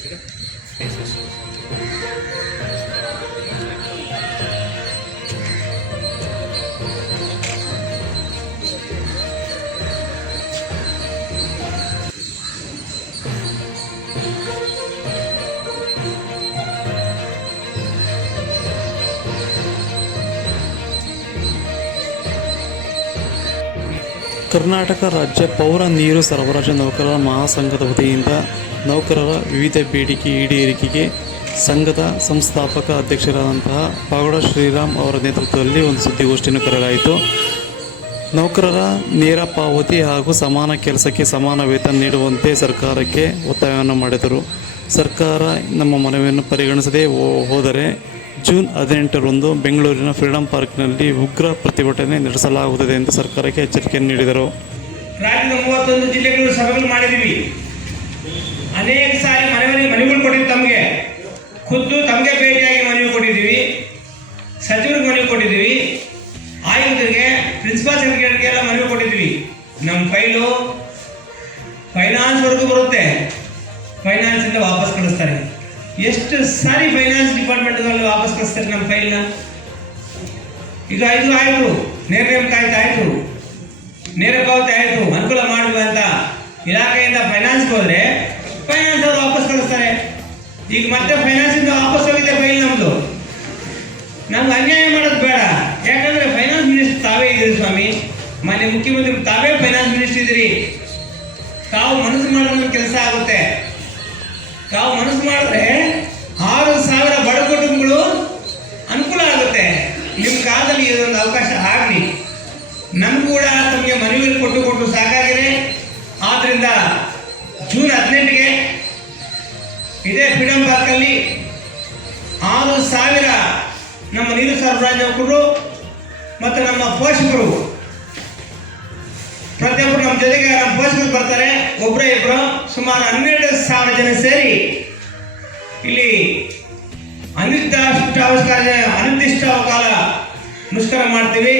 ঠিক আছে ಕರ್ನಾಟಕ ರಾಜ್ಯ ಪೌರ ನೀರು ಸರಬರಾಜು ನೌಕರರ ಮಹಾಸಂಘದ ವತಿಯಿಂದ ನೌಕರರ ವಿವಿಧ ಬೇಡಿಕೆ ಈಡೇರಿಕೆಗೆ ಸಂಘದ ಸಂಸ್ಥಾಪಕ ಅಧ್ಯಕ್ಷರಾದಂತಹ ಪಾಗೋಡ ಶ್ರೀರಾಮ್ ಅವರ ನೇತೃತ್ವದಲ್ಲಿ ಒಂದು ಸುದ್ದಿಗೋಷ್ಠಿಯನ್ನು ಕರೆಯಲಾಯಿತು. ನೌಕರರ ನೇರ ಪಾವತಿ ಹಾಗೂ ಸಮಾನ ಕೆಲಸಕ್ಕೆ ಸಮಾನ ವೇತನ ನೀಡುವಂತೆ ಸರ್ಕಾರಕ್ಕೆ ಒತ್ತಾಯವನ್ನು ಮಾಡಿದರು. ಸರ್ಕಾರ ನಮ್ಮ ಮನವಿಯನ್ನು ಪರಿಗಣಿಸದೇ ಹೋದರೆ ಜೂನ್ ಹದಿನೆಂಟರಂದು ಬೆಂಗಳೂರಿನ ಫ್ರೀಡಂ ಪಾರ್ಕ್ನಲ್ಲಿ ಉಗ್ರ ಪ್ರತಿಭಟನೆ ನಡೆಸಲಾಗುತ್ತದೆ ಎಂದು ಸರ್ಕಾರಕ್ಕೆ ಎಚ್ಚರಿಕೆ ನೀಡಿದರು. ರಾಜ್ಯದ ಮೂವತ್ತೊಂದು ಜಿಲ್ಲೆಗಳು ಸಭೆಗಳು ಮಾಡಿದೀವಿ. ಅನೇಕ ಸಾರಿ ಮನವಿ ಮನವಿಗಳು ಕೊಟ್ಟಿದ್ದು ತಮಗೆ. ಖುದ್ದು ತಮಗೆ ಭೇಟಿಯಾಗಿ ಮನವಿ ಕೊಟ್ಟಿದ್ದೀವಿ. ಸಚಿವರಿಗೆ ಮನವಿ ಕೊಟ್ಟಿದ್ದೀವಿ. ಆಯುಕ್ತರಿಗೆ, ಪ್ರಿನ್ಸಿಪಾಲ್ ಸೆಕ್ರೆಟರಿಗೆ ಎಲ್ಲ ಮನವಿ ಕೊಟ್ಟಿದ್ದೀವಿ. ನಮ್ಮ ಫೈಲು ಫೈನಾನ್ಸ್ವರೆಗೂ ಬರುತ್ತೆ. ಫೈನಾನ್ಸಿಂದ ವಾಪಸ್ ಕಳಿಸ್ತಾರೆ. ಎಷ್ಟು ಸಾರಿ ಫೈನಾನ್ಸ್ ಡಿಪಾರ್ಟ್ಮೆಂಟ್ನಲ್ಲಿ ವಾಪಸ್ ಕಳಿಸ್ತಾರೆ ನಮ್ಮ ಫೈಲ್ನ ಈಗ ಇದು ಆಯಿತು. ನೇರ ನೇಮಕ ಆಯ್ತು, ಆಯಿತು. ನೇರ ಪಾವತಿ ಆಯಿತು. ಅನುಕೂಲ ಮಾಡುವ ಅಂತ ಇಲಾಖೆಯಿಂದ ಫೈನಾನ್ಸ್ಗೆ ಹೋದ್ರೆ ಫೈನಾನ್ಸ್ ಅವರು ವಾಪಸ್ ಕಳಿಸ್ತಾರೆ. ಈಗ ಮತ್ತೆ ಫೈನಾನ್ಸಿಂದ ವಾಪಸ್ ಹೋಗಿದೆ ಫೈಲ್ ನಮ್ಮದು ನಮ್ಗೆ ಅನ್ಯಾಯ ಮಾಡೋದು ಬೇಡ. ಯಾಕಂದ್ರೆ ಫೈನಾನ್ಸ್ ಮಿನಿಸ್ಟರ್ ತಾವೇ ಇದ್ದೀರಿ ಸ್ವಾಮಿ. ಮಾನ್ಯ ಮುಖ್ಯಮಂತ್ರಿ ತಾವೇ ಫೈನಾನ್ಸ್ ಮಿನಿಸ್ಟರ್ ಇದ್ದೀರಿ. ತಾವು ಮನಸ್ಸು ಆಗುತ್ತೆ ತಾವು ಮನಸ್ಸು ಮಾಡಿದ್ರೆ ಆರು ಸಾವಿರ ಬಡ ಕುಟುಂಬಗಳು ಅನುಕೂಲ ಆಗುತ್ತೆ. ನಿಮ್ಮ ಕಾಲದಲ್ಲಿ ಇದೊಂದು ಅವಕಾಶ ಆಗಲಿ. ನಮ್ಗೆ ಕೂಡ ತಮಗೆ ಮನವಿ ಕೊಟ್ಟು ಕೊಟ್ಟು ಸಾಕಾಗಿದೆ. ಆದ್ದರಿಂದ ಜೂನ್ ಹದಿನೆಂಟಿಗೆ ಇದೇ ಫ್ರೀಡಂ ಪಾರ್ಕಲ್ಲಿ ಆರು ಸಾವಿರ ನಮ್ಮ ನೀರು ಸರಬರಾಜು ಮತ್ತು ನಮ್ಮ ಪೋಷಕರು ಜೊತೆಗೆ ನಮ್ಮ ಪೋಷಕರು ಬರ್ತಾರೆ. ಒಬ್ಬರೇ ಇಬ್ಬರು ಸುಮಾರು ಹನ್ನೆರಡು ಸಾವಿರ ಜನ ಸೇರಿ ಇಲ್ಲಿ ಅನಿರ್ದಿಷ್ಟ ಅನಿರ್ದಿಷ್ಟ ಕಾಲ ಮುಷ್ಕರ ಮಾಡ್ತೀವಿ.